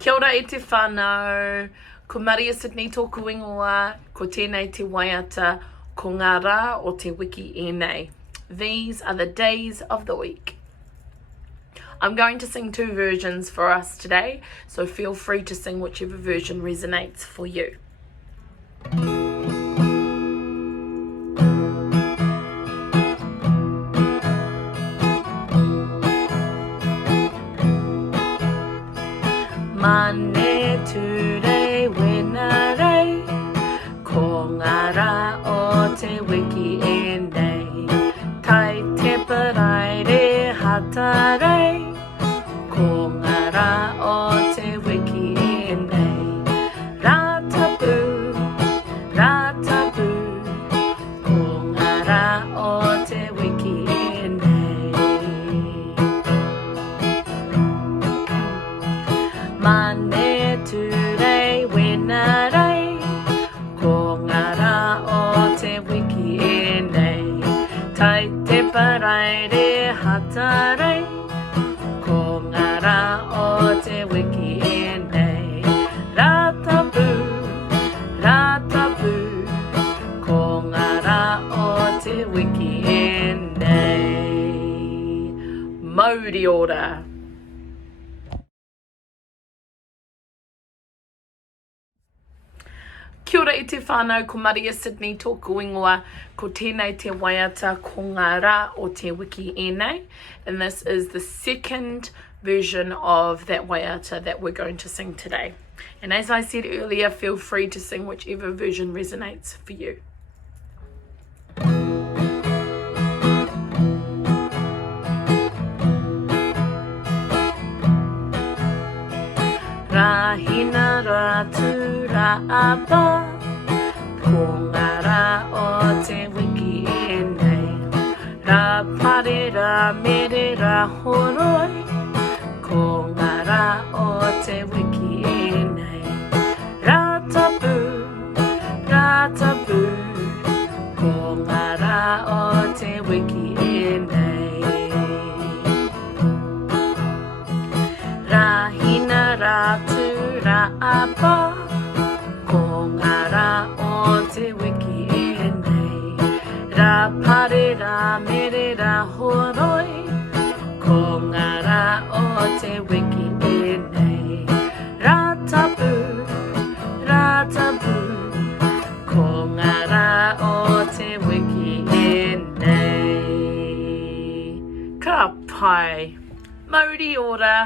Kia ora e te whānau, ko Maria Sydney tōku ingoa, ko tēnei te Waiata, ko ngā rā o te wiki ēnei. These are the days of the week. I'm going to sing two versions for us today, so feel free to sing whichever version resonates for you. Mane ture wenare, ko ngā rā o te wiki ēnei. Tai te paraire hatare, ko ngā rā o te wiki ēnei. Rā tapu, ko ngā rā o te wiki ēnei. Mane ture wenare, ko ngā rā o te wiki ēnei. Tai te paraire hatare, ko ngā rā o te wiki ēnei. Rā tapu, ko ngā rā o te wiki ēnei. Māori ora. Kia ora i te whānau, ko Maria Sydney tōku ingoa, ko tēnei te Waiata, ko ngā rā o te wiki ēnei. And this is the second version of that Waiata that we're going to sing today. And as I said earlier, feel free to sing whichever version resonates for you. Rā hina rā tū rā apa, ko ngā rā o te wiki ēnei. Rā pare rā mere rā horoi, ko ngā rā o te wiki ēnei. Rā tapu, ko ngā rā o te wiki ēnei. Rā hina rā tū rā apa, ko ngā rā o te wiki ēnei. Rā pare rā mere rā horoi, ko ngā rā o te wiki ēnei. Rā tapu, ko ngā rā o te wiki ēnei. Ka pai, Māori ora.